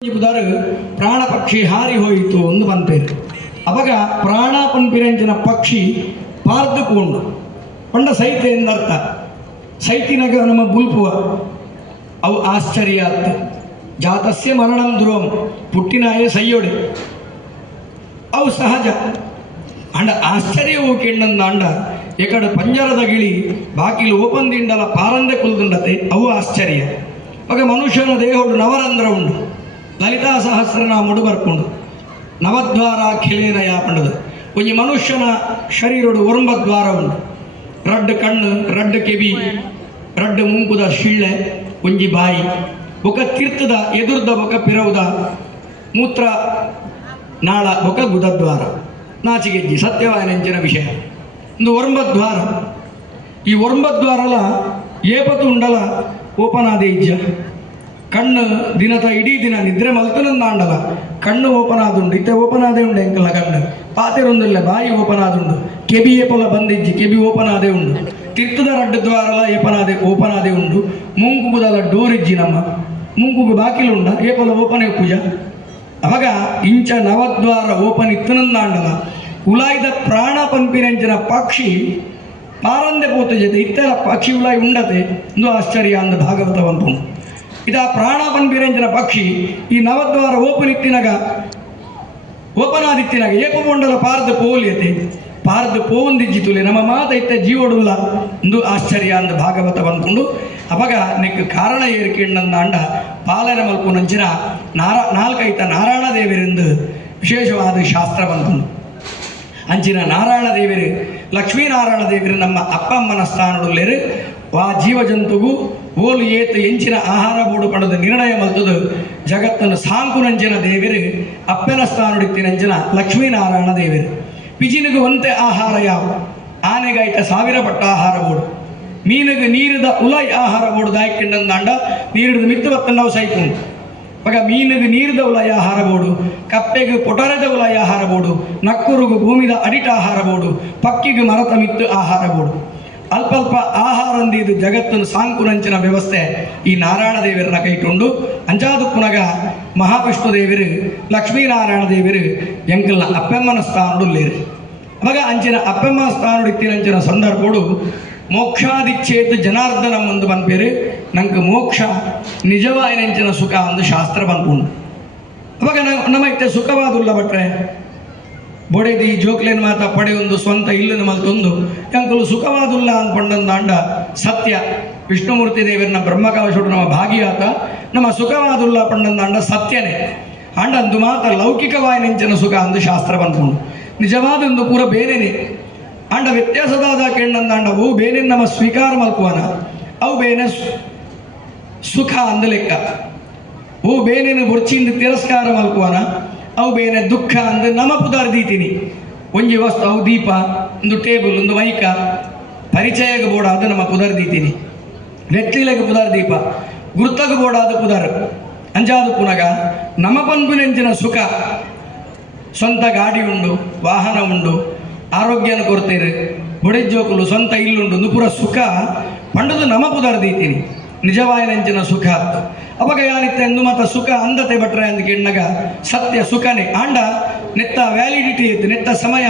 ಬುಧರು ಪ್ರಾಣ ಪಕ್ಷಿ ಹಾರಿ ಹೋಯಿತು ಒಂದು ಪಂಪೇರು ಅವಾಗ ಪ್ರಾಣ ಪಂಪಿರಂಚಿನ ಪಕ್ಷಿ ಪಾರ್ದುಕೊಂಡು ಪಂಡ ಸೈತೆ ಎಂದರ್ಥ ಸೈತಿನಾಗ ನಮ್ಮ ಬುಲ್ಪುವ ಅವು ಆಶ್ಚರ್ಯ ಅತ್ತ ಜಾತಸ್ಯ ಮರಣಂ ಧ್ರುವಂ ಪುಟ್ಟಿನಾಯ ಸೈಯೋಡೆ ಅವು ಸಹಜ ಅಂಡ ಆಶ್ಚರ್ಯವು ಕೆಂಡಂದ ಅಂಡ ಎಕಡೆ ಪಂಜರದ ಗಿಳಿ ಬಾಕಿಲು ಓಪಂದಿಂಡಲ ಪಾರಂದೆ ಕುಲ್ದುಂಡತೆ ಅವು ಆಶ್ಚರ್ಯ ಅವಾಗ ಮನುಷ್ಯನ ದೇಹೋಡು ನವರಂಧ್ರ ಉಂಡು ಲಲಿತಾ ಸಹಸ್ರನಾಮಡು ಬರ್ಕೊಂಡು ನವದ್ವಾರ ಖಿಲೇನ ಯಾಪಂಡದು ಒಂಜಿ ಮನುಷ್ಯನ ಶರೀರಡು ಒರಂಬದ್ವಾರ ಉಂಡು ರಡ್ಡು ಕಣ್ಣು ರಡ್ಡು ಕೆಬಿ ರಡ್ಡು ಮುಂಕುದ ಶಿಳ್ಳೆ ಒಂಜಿ ಬಾಯಿ ಬೊಕ ತೀರ್ಥದ ಎದುರ್ದ ಬೊಕ ಪಿರವುದ ಮೂತ್ರ ನಾಳ ಬೊಕ ಗುದದ್ವಾರ ನಾಚಿಗೆಜ್ಜಿ ಸತ್ಯವಾಯನೆಂಚಿನ ವಿಷಯ ಒಂದು ಒರಂಬದ್ವಾರ ಈ ಒರಂಬದ್ವಾರಲ ಏಪತ್ತು ಉಂಡಲ ಓಪನಾದೆ ಇಜ್ಜ ಕಣ್ಣು ದಿನದ ಇಡೀ ದಿನ ನಿದ್ರೆ ಮಲ್ತನಂದಾಂಡಲ ಕಣ್ಣು ಓಪನ್ ಆದುಂಡು ಇತ್ತೆ ಓಪನ್ ಆದೇ ಉಂಡು ಎಂಕಲ್ಲ ಕಣ್ಣು ಪಾತೆರೊಂದಿಲ್ಲ ಬಾಯಿ ಓಪನ್ ಆದುಂಡು ಕೆಬಿ ಏಪಲ ಬಂದಿಜ್ಜಿ ಕೆಬಿ ಓಪನ್ ಆದೇ ಉಂಡು ತೀರ್ಥದ ರಡ್ಡು ದ್ವಾರಲ ಓಪನ್ ಆದೇ ಉಂಡು ಮುಂಕುಗುದಲ ಡೋರಿಜ್ಜಿ ನಮ್ಮ ಮುಂಕುಗು ಬಾಕಿಲುಂಡ ಏಪಲ ಓಪನೆ ಪೂಜ ಅವಾಗ ಇಂಚ ನವದ್ವಾರ ಓಪನ್ ಇತ್ತನಂದಾಂಡಲ ಉಲಾಯ್ದ ಪ್ರಾಣ ಪಂಪಿನೆಂಚಿನ ಪಕ್ಷಿ ಪಾರಂದೆ ಪೋತ ಜೊತೆ ಇತ್ತರ ಪಕ್ಷಿ ಉಲಾಯಿ ಉಂಡತೆ ಒಂದು ಆಶ್ಚರ್ಯ ಅಂದ ಭಾಗವತ ಬಂತು ಇದ ಪ್ರಾಣ ಪಂಪಿರಂಜನ ಪಕ್ಷಿ ಈ ನವದ್ವಾರ ಓಪನಿತ್ತಿನಾಗ ಓಪನಾದಿತ್ತಿನಾಗ ಏಪಗೊಂಡಲ ಪಾರ್ದು ಪೋಲಿಯತೆ ಪಾರ್ದು ಪೋವಂದಿಜ್ಜಿತುಲೆ ನಮ್ಮ ಮಾತ ಇತ್ತ ಜೀವಡುಲ್ಲ ಒಂದು ಆಶ್ಚರ್ಯ ಅಂದ ಭಾಗವತ ಬಂದ್ಕೊಂಡು ಅವಾಗ ನೆಕ್ ಕಾರಣ ಏರಿಕೆಂಡಂದ ಅಂಡ ಪಾಲನೆ ಮಲ್ಪುನಂಚಿನ ನಾಲ್ಕೈತ ನಾರಾಯಣ ದೇವರೆಂದು ವಿಶೇಷವಾದ ಶಾಸ್ತ್ರ ಬಂದ್ಕೊಂಡು ಅಂಚಿನ ನಾರಾಯಣ ದೇವರು ಲಕ್ಷ್ಮೀನಾರಾಯಣ ದೇವರು ನಮ್ಮ ಅಪ್ಪ ಅಮ್ಮನ ಸ್ಥಾನಡುಲ್ಲೇರು ಆ ಜೀವ ಜಂತುಗೂ ಓಲು ಏತು ಎಂಚಿನ ಆಹಾರ ಬೋಡು ಪಡೆದು ನಿರ್ಣಯ ಮಲ್ತದು ಜಗತ್ತನ್ನು ಸಾಂಕುನಂಚಿನ ದೇವರು ಅಪ್ಪನ ಸ್ಥಾನಡಿತ್ತಿನಂಚಿನ ಲಕ್ಷ್ಮೀನಾರಾಯಣ ದೇವರು ಪಿಜಿನಿಗೂ ಒಂತೆ ಆಹಾರ ಯಾವ ಆನೆಗಾಯ್ತ 1000 ಪಟ್ಟ ಆಹಾರ ಬೋಡು ಮೀನಿಗೆ ನೀರಿದ ಉಲೈ ಆಹಾರ ಬೋಡು ದಾಯ್ಕೊಂಡಂದಾಂಡ ನೀರಿದ ಮಿತ್ತು ಬತ್ತಂಡವು ಸೈಕೊಂಡು ಆಗ ಮೀನಿಗೆ ನೀರಿದ ಉಲಯ ಆಹಾರ ಬೋಡು ಕಪ್ಪೆಗೆ ಪೊಟರದ ಉಲಯ ಆಹಾರ ಬೋಡು ನಕ್ಕುರುಗು ಭೂಮಿದ ಅಡಿಟ ಆಹಾರ ಬೋಡು ಪಕ್ಕಿಗೆ ಮರತ ಮಿತ್ತು ಆಹಾರ ಬೋಡು ಅಲ್ಪಲ್ಪ ಆಹಾರಂದಿದು ಜಗತ್ತನ್ನು ಸಾಂಕುನಂಚಿನ ವ್ಯವಸ್ಥೆ ಈ ನಾರಾಯಣ ದೇವರನ್ನ ಕೈಕೊಂಡು ಅಂಜಾದು ಪುನಗ ಮಹಾವಿಷ್ಣು ದೇವರು ಲಕ್ಷ್ಮೀನಾರಾಯಣ ದೇವರು ಎಂಕಲ್ನ ಅಪ್ಪಮ್ಮನ ಸ್ಥಾನಡುಲ್ಲೇರು ಅವಾಗ ಅಂಚಿನ ಅಪ್ಪಮ್ಮ ಸ್ಥಾನಡಿತ್ತಿನಂಚಿನ ಸಂದರ್ಭಗಳು ಮೋಕ್ಷಾದಿಚ್ಛೇತ್ ಜನಾರ್ದನ ಮುಂದೆ ಬಂದ್ಪೇರು ನಂಗೆ ಮೋಕ್ಷ ನಿಜವಾಯಿನಂಚಿನ ಸುಖ ಒಂದು ಶಾಸ್ತ್ರ ಬಂದ್ಕೊಂಡು ಅವಾಗ ನಮ್ಮ ಇತ್ತೆ ಸುಖವಾದುಲ್ಲ ಬಟ್ರೆ ಬೊಡೆದು ಈ ಜೋಕ್ಲೇನು ಮಾತ ಪಡೆಯೊಂದು ಸ್ವಂತ ಇಲ್ಲನ್ನು ಮಲ್ತೊಂದು ಎಂಕಲು ಸುಖವಾದುಲ್ಲ ಅಂದ್ಕೊಂಡಂದಾಂಡ ಸತ್ಯ ವಿಷ್ಣುಮೂರ್ತಿ ದೇವರನ್ನ ಬ್ರಹ್ಮಕವಶೋಡು ನಮ್ಮ ಭಾಗಿಯಾತ ನಮ್ಮ ಸುಖವಾದುಲ್ಲ ಪಂಡಂದಾಂಡ ಸತ್ಯನೇ ಅಂಡಂದು ಮಾತ ಲೌಕಿಕವಾಯಿನಂಚಿನ ಸುಖ ಅಂದು ಶಾಸ್ತ್ರ ಬಂದ್ಕೊಂಡು ನಿಜವಾದೊಂದು ಪೂರ ಬೇರೆನೇ ಅಂಡ ವ್ಯತ್ಯಾಸದಾದ ಕೆಂಡಂದಾಂಡ ಅವು ಬೇನೆ ನಮ್ಮ ಸ್ವೀಕಾರ ಮಲ್ಕುವನ ಅವು ಬೇನೆ ಸುಖ ಅಂದ ಲೆಕ್ಕ ಅವು ಬೇನೇನು ಬುರ್ಚಿಂದ ತಿರಸ್ಕಾರ ಮಲ್ಕುವನ ಅವು ಬೇನೆ ದುಃಖ ಅಂದು ನಮ್ಮ ಪುದಾರ್ದೀತೀನಿ ಒಂಜಿ ವಸ್ತು ಅವು ದೀಪ ಒಂದು ಟೇಬಲ್ ಒಂದು ಮೈಕ ಪರಿಚಯಗೆ ಬೋಡ ಅದು ನಮ್ಮ ಪುದಾರ್ದೀತೀನಿ ನೆಟ್ಟಿಲೆಗೆ ಪುದಾರ್ ದೀಪ ಗುರ್ತಗ ಬೋಡ ಅದು ಪುದಾರ್ ಅಂಜಾದು ಪುನಗ ನಮ್ಮ ಪಂಪಿನೆಂಚಿನ ಸುಖ ಸ್ವಂತ ಗಾಡಿ ಉಂಡು ವಾಹನ ಉಂಡು ಆರೋಗ್ಯನ ಕೊಡ್ತೇನೆ ಬೊಡೆಜ್ಜೋಕುಲು ಸ್ವಂತ ಇಲ್ಲುಂಡು ನುಪುರ ಸುಖ ಪಂಡದು ನಮ್ಮ ಪುದಾರ್ದೀತೀನಿ ನಿಜವಾಯಿನಂಚಿನ ಸುಖ ಅತ್ತು ಅವಾಗ ಯಾನಿತ್ತೆ ಎಂದು ಮಾತ್ರ ಸುಖ ಅಂದತೆ ಬಟ್ರೆ ಅಂದ ಕೆಣ್ಣಗ ಸತ್ಯ ಸುಖನೇ ಆಂಡ ನೆತ್ತ ವ್ಯಾಲಿಡಿಟಿ ಏತು ನೆತ್ತ ಸಮಯ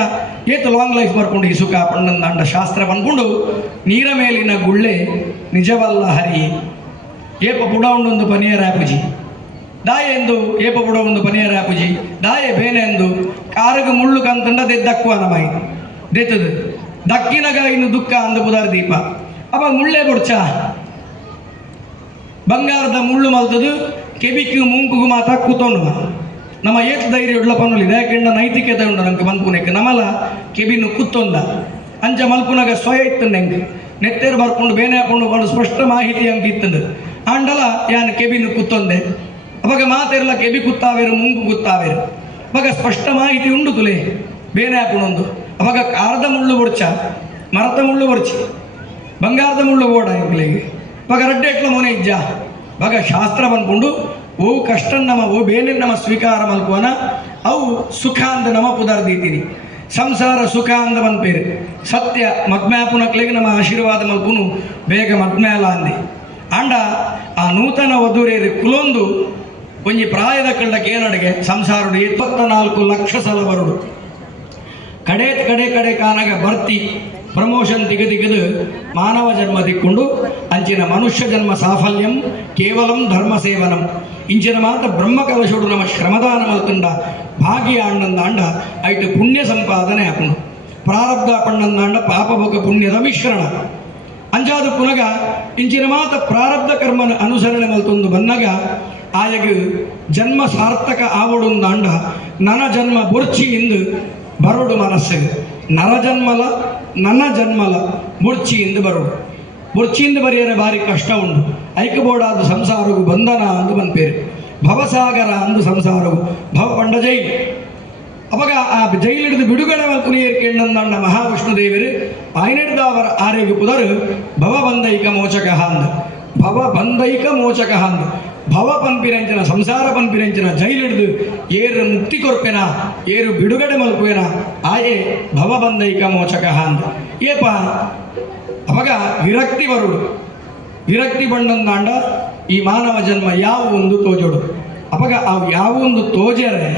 ಏತು ಲಾಂಗ್ ಲೈಫ್ ಬರ್ಕೊಂಡು ಈ ಸುಖ ಪಂಡಂದ ಅಂಡ ಶಾಸ್ತ್ರ ಬಂದ್ಕೊಂಡು ನೀರ ಮೇಲಿನ ಗುಳ್ಳೆ ನಿಜವಲ್ಲ ಹರಿ ಏಪ ಪುಡ ಉಂಡೊಂದು ಪನಿಯರ ಆಪುಜಿ ದಾಯ ಎಂದು ಏಪ ಪುಡ ಒಂದು ಪನಿಯರ ಆಪುಜಿ ದಾಯ ಬೇನೆ ಎಂದು ಕಾರಗ ಮುಳ್ಳು ಕಂತಂಡ ದೆದ್ದಕ್ಕುವ ನಮಾಯಿ ದೆತ್ತದು ದಕ್ಕಿನಗ ಇನ್ನು ದುಃಖ ಅಂದ ಪುದಾರ್ ದೀಪ ಅವಾಗ ಮುಳ್ಳೆ ಬೊಡ್ಚ ಬಂಗಾರದ ಮುಳ್ಳು ಮಲ್ತದು ಕೆಬಿಕ್ಕು ಮುಂಕುಗು ಮಾತ ಕೂತೊಂಡು ನಮ್ಮ ಏತ್ ಧೈರ್ಯ ಉಳ್ಳ ಪನ್ನುಲಿದೆ ಯಾಕೆಂಡ ನೈತಿಕತೆ ಉಂಡು ನಂಗೆ ಮಲ್ಪುನಕ್ಕೆ ನಮ್ಮಲ್ಲ ಕೆಬಿನು ಕೂತೊಂದ ಅಂಚ ಮಲ್ಪುನಗ ಸ್ವಯ ಇತ್ತು ನಂಗೆ ನೆತ್ತೇರು ಬರ್ಕೊಂಡು ಬೇನೆ ಹಾಕೊಂಡು ಸ್ಪಷ್ಟ ಮಾಹಿತಿ ಹಂಗೆ ಇತ್ತಂದು ಆಂಡಲ ಯಾನು ಕೆಬಿನು ಕೂತೊಂದೆ ಅವಾಗ ಮಾತೆಲ್ಲ ಕೆಬಿ ಕುತ್ತಾವೇರು ಮುಂಗು ಕುತ್ತಾವೇರು ಅವಾಗ ಸ್ಪಷ್ಟ ಮಾಹಿತಿ ಉಂಡು ತುಲೆ ಬೇನೆ ಹಾಕೊಂಡೊಂದು ಅವಾಗ ಕಾರದ ಮುಳ್ಳು ಬೊಡ್ಚ ಮರತ ಮುಳ್ಳು ಬೊಡ್ಚಿ ಬಂಗಾರದ ಮುಳ್ಳು ಓಡ ಇಂಗ್ಲಿಗೆ ಅವಾಗ ರಡ್ಡೆಟ್ಲ ಮೊನೆ ಇಜ್ಜ ಅವಾಗ ಶಾಸ್ತ್ರ ಬಂದ್ಕೊಂಡು ಓ ಕಷ್ಟ ನಮ್ಮ ಓ ಬೇನೆ ನಮ್ಮ ಸ್ವೀಕಾರ ಮಲ್ಕುವನ ಅವು ಸುಖ ಅಂದ ನಮ್ಮ ಪುದಾರ್ದೀತೀನಿ ಸಂಸಾರ ಸುಖ ಅಂದ ಬಂದ್ಪೇರು ಸತ್ಯ ಮದ್ಮ್ಯಾಪುನಕ್ಲೆಗೆ ನಮ್ಮ ಆಶೀರ್ವಾದ ಮಲ್ಪುನು ಬೇಗ ಮದ್ಮ್ಯಾಲ ಅಂದಿ ಅಂಡ ಆ ನೂತನ ವಧುರೇರು ಕುಲೊಂದು ಒಂಜಿ ಪ್ರಾಯದ ಕಳ್ಳಕ್ಕೆ ಏನಡೆಗೆ ಸಂಸಾರಡು 24 ಲಕ್ಷ ಸಲ ಬರುಡು ಕಡೆ ಕಾನಾಗ ಬರ್ತಿ ಪ್ರಮೋಷನ್ ತೆಗೆದು ಮಾನವ ಜನ್ಮ ತಿಕ್ಕೊಂಡು ಅಂಚಿನ ಮನುಷ್ಯ ಜನ್ಮ ಸಾಫಲ್ಯಂ ಕೇವಲಂ ಧರ್ಮ ಸೇವನಂ ಇಂಚಿನ ಮಾತ ಬ್ರಹ್ಮ ಕಲಶೋಡು ನಮ್ಮ ಶ್ರಮದಾನ ಮಲ್ತುಂಡ ಭಾಗ್ಯ ಆಂಡ ಐಟು ಪುಣ್ಯ ಸಂಪಾದನೆ ಹಾಕೊಂಡು ಪ್ರಾರಬ್ಧ ಪಣ್ಣಂದಾಂಡ ಪಾಪ ಬೊಕ ಪುಣ್ಯದ ಮಿಶ್ರಣ ಅಂಜಾದ ಪುನಗ ಇಂಚಿನ ಮಾತ ಪ್ರಾರಬ್ಧ ಕರ್ಮನ ಅನುಸರಣೆ ಮಲ್ತೊಂದು ಬನ್ನಗ ಆಯಗ ಜನ್ಮ ಸಾರ್ಥಕ ಆವಡುಂದಾಂಡ ನನ ಜನ್ಮ ಬೊರ್ಚಿಯಿಂದ ಬರೋಡು ಮನಸ್ಸಿಗೆ ನರಜನ್ಮಲ ನನ್ನ ಜನ್ಮಲ ಬುರ್ಚಿಯಿಂದ ಬರೋಡು ಬುರ್ಚಿಯಿಂದ ಬರೆಯರೆ ಭಾರಿ ಕಷ್ಟ ಉಂಟು ಐಕಬೋಡಾದ ಸಂಸಾರವು ಬಂಧನ ಅಂದು ಬಂದ್ಪೇರು ಭವಸಾಗರ ಅಂದು ಸಂಸಾರವು ಭವ ಪಂಡ ಜೈಲು ಅವಾಗ ಆ ಜೈಲಿಡಿದು ಬಿಡುಗಡೆ ಮಲ್ಪುನಿಯರ್ಕೆಂಡಂದಾಂಡ ಮಹಾವಿಷ್ಣು ದೇವರು ಆಯ್ನೆಡ್ದವರ ಆರೆಗೆ ಪುದರು ಭವಬಂಧೈಕ ಮೋಚಕ ಅಂದ ಭವಬಂಧೈಕ ಮೋಚಕ ಅಂದ ಭವ ಪನ್ಪಿರಂಚಿನ ಸಂಸಾರ ಪನ್ಪಿರಂಚಿನ ಜೈಲಿಡ್ದು ಏರು ಮುಕ್ತಿ ಕೊರ್ಪೆನ ಏರು ಬಿಡುಗಡೆ ಮಲ್ಪುವೆನ ಆಯೇ ಭವಬಂಧೈಕ ಮೋಚಕ ಅಂದ ಏಪ ಅವಾಗ ವಿರಕ್ತಿ ಬರುಡು ವಿರಕ್ತಿ ಬಂಡಂದಾಂಡ ಈ ಮಾನವ ಜನ್ಮ ಯಾವ ಒಂದು ತೋಜೋಡು ಅವಾಗ ಅವು ಯಾವ ಒಂದು ತೋಜರೆ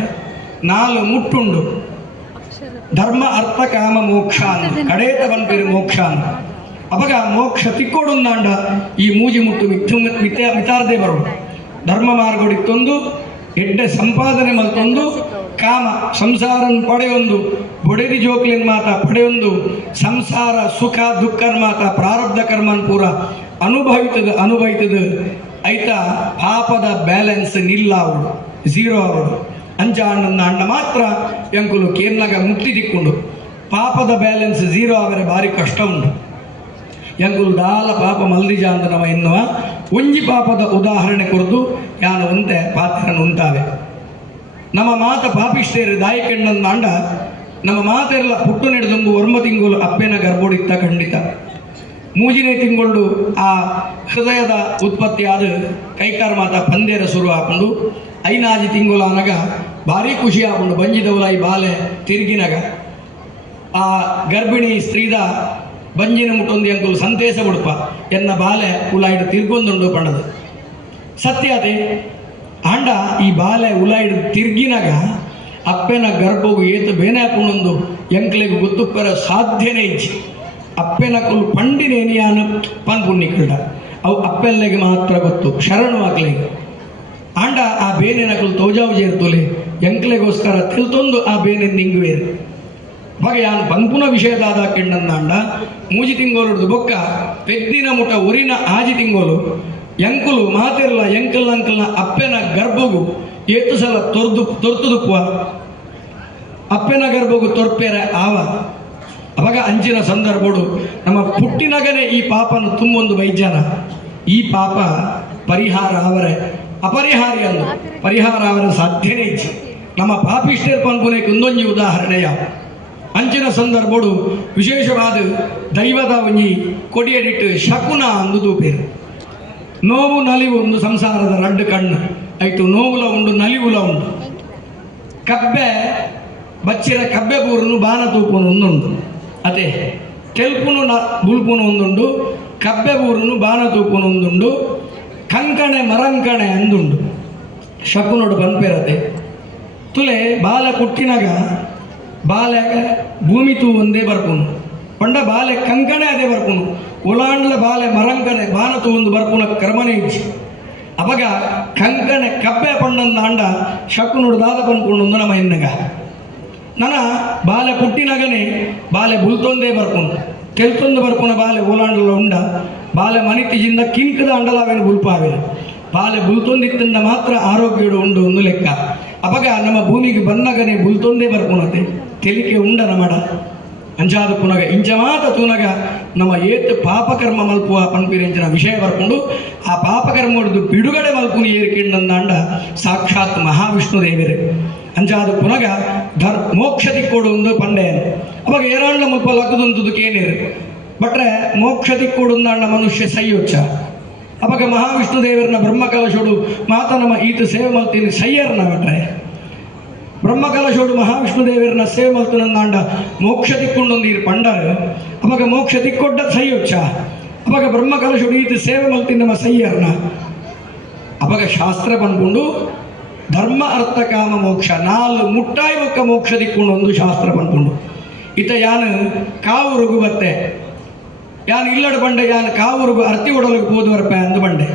ನಾಲು ಮುಟ್ಟುಂಡು ಧರ್ಮ ಅರ್ಥ ಕಾಮ ಮೋಕ್ಷ ಅಂದ ಕಡೇತ ಬನ್ಪೇರು ಮೋಕ್ಷ ಅಂದ ಅವಾಗ ಮೋಕ್ಷ ತಿಕ್ಕೋಡುಂದಾಂಡ ಈ ಮೂಜಿ ಮುಟ್ಟು ಮಿತಾರ್ದೇ ಬರೋಡು ಧರ್ಮ ಮಾರ್ಗಡಿತ್ತೊಂದು ಎಡ್ಡೆ ಸಂಪಾದನೆ ಮಲ್ತೊಂದು ಕಾಮ ಸಂಸಾರನ್ ಪಡೆಯೊಂದು ಬೊಡೆದಿ ಜೋಕ್ಲಿನ ಮಾತ ಪಡೆಯೊಂದು ಸಂಸಾರ ಸುಖ ದುಃಖನ ಮಾತ ಪ್ರಾರಬ್ಧ ಕರ್ಮನ್ ಪೂರ ಅನುಭವಿತದ ಐತ ಪಾಪದ ಬ್ಯಾಲೆನ್ಸ್ ನಿಲ್ಲ ಅವಳು ಝೀರೋ ಅವಳು ಅಂಡ ಮಾತ್ರ ಎಂಕುಲು ಕೇರ್ನಾಗ ಮುಕ್ತಿ ತಿಕ್ಕೊಂಡು ಪಾಪದ ಬ್ಯಾಲೆನ್ಸ್ ಝೀರೋ ಅವರೆ ಭಾರಿ ಕಷ್ಟ ಉಂಟು ಎಂಕುಲು ದಾಲ ಪಾಪ ಮಲ್ದಿಜ ಅಂತ ನಮ್ಮ ಎನ್ನುವ ಒಂಜಿ ಪಾಪದ ಉದಾಹರಣೆ ಕುರಿತು ಯಾನು ಒಂತೆ ಪಾತ್ರನ ಉಂಟಾವೆ ನಮ್ಮ ಮಾತ ಪಾಪಿಷ್ಟೇರು ದಾಯಿಕೆಂಡಂದಾಂಡ ನಮ್ಮ ಮಾತೆಲ್ಲ ಪುಟ್ಟು ನೆಡೆದೊಂದು 9 ತಿಂಗಳು ಅಪ್ಪೆನ ಗರ್ಭೋಡಿತ್ತ ಖಂಡಿತ ಮೂಜಿನೇ ತಿಂಗಳು ಆ ಹೃದಯದ ಉತ್ಪತ್ತಿ ಆದ ಕೈಕಾರ ಮಾತ ಪಂದೇರ ಶುರು ಹಾಕೊಂಡು 5 ತಿಂಗಳು ಅನಗ ಭಾರಿ ಖುಷಿ ಹಾಕೊಂಡು ಬಂಜಿದವಲ ಈ ಬಾಲೆ ತಿರುಗಿನಾಗ ಆ ಗರ್ಭಿಣಿ ಸ್ತ್ರೀದ ಬಂಜಿನ ಮುಟ್ಟೊಂದು ಎಂಕುಲು ಸಂತೇಶ ಬಿಡುಪ ಎನ್ನ ಬಾಲೆ ಉಲಾಯ್ಡು ತಿರ್ಗೊಂದುಂಡು ಪಂಡದು ಸತ್ಯ ಅದೇ ಆಂಡ ಈ ಬಾಲೆ ಉಲಾಯ್ಡು ತಿರ್ಗಿನಾಗ ಅಪ್ಪೆನ ಗರ್ಭವು ಏತು ಬೇನೆ ಹಾಕೊಂಡೊಂದು ಎಂಕ್ಲೆಗೆ ಗೊತ್ತುಪ್ಪರ ಸಾಧ್ಯನೇ ಇಜ್ಜಿ ಅಪ್ಪೆನ ಕುಲು ಪಂಡಿನೇನಿಯಾನು ಪನ್ಪುಣ್ಣಿಕಳ್ಳ ಅವು ಅಪ್ಪೆಲ್ಲೆಗೆ ಮಾತ್ರ ಗೊತ್ತು ಶರಣು ಆಗ್ಲಿಗೆ ಆಂಡ ಆ ಬೇನೆನ ಕುಲು ತೋಜಾವು ಜೇರ್ತುಲೆ ಎಂಕ್ಲೆಗೋಸ್ಕರ ತಿಳ್ತೊಂದು ಆ ಬೇನೆ ನಿಂಗುವೇರು ಅವಾಗ ಯಾನು ಪನ್ಪುನ ವಿಷಯದಾದ ಕೆಂಡಂದಾಂಡ ಮೂಜಿ ತಿಂಗೋಲು ಬೊಕ್ಕ ಪೆದ್ದಿನ ಮುಟ ಉರಿನ ಆಜಿ ತಿಂಗೋಲು ಎಂಕುಲು ಮಾತಿರಲ್ಲ ಎಂಕಲ್ನ ಅಪ್ಪೆನ ಗರ್ಭಗು ಏತು ಸಲ ತೊರ್ತುದುಪ್ಪುವ ಅಪ್ಪೆನ ಗರ್ಭಗು ತೊರ್ಪೇರ ಆವ ಅವಾಗ ಅಂಚಿನ ಸಂದರ್ಭಡು ನಮ್ಮ ಪುಟ್ಟಿನಗನೇ ಈ ಪಾಪನ ತುಂಬೊಂದು ವೈದ್ಯನ ಈ ಪಾಪ ಪರಿಹಾರ ಅವರೇ ಅಪರಿಹಾರಿ ಅಂದು ಪರಿಹಾರ ಅವರ ಸಾಧ್ಯನೇ ಇಚ್ಛೆ ನಮ್ಮ ಪಾಪಿಷ್ಟೇರ್ ಪನ್ಪುನೆ ಕುಂದೊಂಜಿ ಉದಾಹರಣೆಯ ಅಂಚಿನ ಸಂದರ್ಭಡು ವಿಶೇಷವಾದ ದೈವದ ಒಂಜಿ ಕೊಡಿಯಡಿಟ್ಟು ಶಕುನ ಅಂದುದು ಬೇರೆ ನೋವು ನಲಿವು ಒಂದು ಸಂಸಾರದ ರಡ್ಡು ಕಣ್ಣು ಆಯ್ತು ನೋವುಲ ಉಂಡು ನಲಿವುಲ ಉಂಡು ಕಬ್ಬೆ ಬಚ್ಚಿರ ಕಬ್ಬೆ ಬೂರನ್ನು ಬಾನ ತೂಪುನು ಒಂದುಂಡು ಅದೇ ಕೆಲ್ಪುನು ಬುಲ್ಪುನು ಒಂದುಂಡು ಕಬ್ಬೆ ಬೂರನ್ನು ಬಾನ ತೂಪುನು ಒಂದುಂಡು ಕಂಕಣೆ ಮರಂಕಣೆ ಅಂದುಂಡು ಶಕುನೋಡು ಪನ್ಪೇರತೆ ತುಲೆ ಬಾಲೆ ಕುಟ್ಟಿನಾಗ ಬಾಲೆ ಭೂಮಿ ತೂ ಒಂದೇ ಬರ್ಪುನು ಪಂಡ ಬಾಲೆ ಕಂಕಣೆ ಅದೇ ಬರ್ಪುನು ಉಲಾಂಡ್ಲ ಬಾಲೆ ಮರಂಕಣೆ ಬಾನ ತೂ ಒಂದು ಬರ್ಪುನ ಕರ್ಮನೆ ಇಜ್ಜಿ ಅವಾಗ ಕಂಕಣೆ ಕಬ್ಬೆ ಪಂಡಂದಾಂಡ ಶಕುನೋಡು ದಾದ ಪನ್ಕೊಂಡು ನಮ್ಮ ಹೆಣ್ಣಗ ನನ್ನ ಬಾಲೆ ಪುಟ್ಟಿನಗನೆ ಬಾಲೆ ಬುಲ್ತೊಂದೇ ಬರ್ಪುನು ಕೆಲ್ತೊಂದು ಬರ್ಪುನ ಬಾಲೆ ಓಲಾಂಡ್ಲ ಉಂಡ ಬಾಲೆ ಮನಿತಿಜಿಂದ ಕಿಂಕದ ಅಂಡಲಾವೇನು ಬುಲ್ಪಾವೇನು ಬಾಲೆ ಬುಲ್ತೊಂದಿತ್ತಿಂದ ಮಾತ್ರ ಆರೋಗ್ಯಡು ಉಂಡು ಒಂದು ಲೆಕ್ಕ ಅವಾಗ ನಮ್ಮ ಭೂಮಿಗೆ ಬಂದಾಗನೇ ಬುಲ್ತೊಂದೇ ಬರ್ಪುನತೆ ತೆಲಿಕೆ ಉಂಡ ನಮಡ ಅಂಚಾದ ಪುನಗ ಇಂಚ ಮಾತ ತೂನಗ ನಮ್ಮ ಏತು ಪಾಪಕರ್ಮ ಮಲ್ಪುವ ಪನ್ಪಿರಂಚಿನ ವಿಷಯ ಬರ್ಕೊಂಡು ಆ ಪಾಪಕರ್ಮ ಹೊಡೆದು ಬಿಡುಗಡೆ ಮಲ್ಪುನಿ ಏರಿಕೆಂಡಂದಾಂಡ ಸಾಕ್ಷಾತ್ ಮಹಾವಿಷ್ಣು ದೇವರೇ ಅಂಚಾದ ಪುನಗ ಮೋಕ್ಷ ತಿಕ್ಕೋಡು ಒಂದು ಪಂಡೆಯನು ಅವಾಗ ಏರಾಂಡ ಮುಲ್ಪ ಲಕ್ಕದಂತದಕ್ಕೇನೇರು ಬಟ್ರೆ ಮೋಕ್ಷ ತಿಕ್ಕೋಡುಂದಾಂಡ ಮನುಷ್ಯ ಸೈಯೊಚ್ಚ ಅವಾಗ ಮಹಾವಿಷ್ಣು ದೇವರನ್ನ ಬ್ರಹ್ಮಕಲಶೋಡು ಮಾತ ನಮ್ಮ ಈತ ಸೇವೆ ಮಲ್ತೀನಿ ಸಯ್ಯರ್ನ ಬಟ್ರೆ ಬ್ರಹ್ಮಕಲಶೋಡು ಮಹಾವಿಷ್ಣು ದೇವರನ್ನ ಸೇವೆ ಮಲ್ತನಂದಾಂಡ ಮೋಕ್ಷ ತಿಕ್ಕೊಂಡೊಂದು ಇರು ಪಂಡರ್ ಅವಾಗ ಮೋಕ್ಷ ತಿಕ್ಕೊಡ್ಡ ಸೈಯೊಚ್ಚ ಅವಾಗ ಬ್ರಹ್ಮಕಲಶೋಡು ಈತ ಸೇವೆ ಮಲ್ತೀನಿ ನಮ್ಮ ಸಯ್ಯರ್ನ ಅವಾಗ ಶಾಸ್ತ್ರ ಬಂದ್ಕೊಂಡು ಧರ್ಮ ಅರ್ಥ ಕಾಮ ಮೋಕ್ಷ ನಾಲ್ ಮುಟ್ಟಾಯಿ ಒಕ್ಕ ಮೋಕ್ಷ ದಿಕ್ಕೊಂಡು ಒಂದು ಶಾಸ್ತ್ರ ಪನ್ಕೊಂಡು ಇತ ಯಾನು ಕಾವುರುಗು ಬತ್ತೆ ಯಾನು ಇಲ್ಲಡು ಬಂಡೆ ಯಾನು ಕಾವುರುಗು ಅರ್ತಿ ಒಡಲಿಗೆ ಹೋದವರಪ್ಪ ಅಂದು ಬಂಡೆ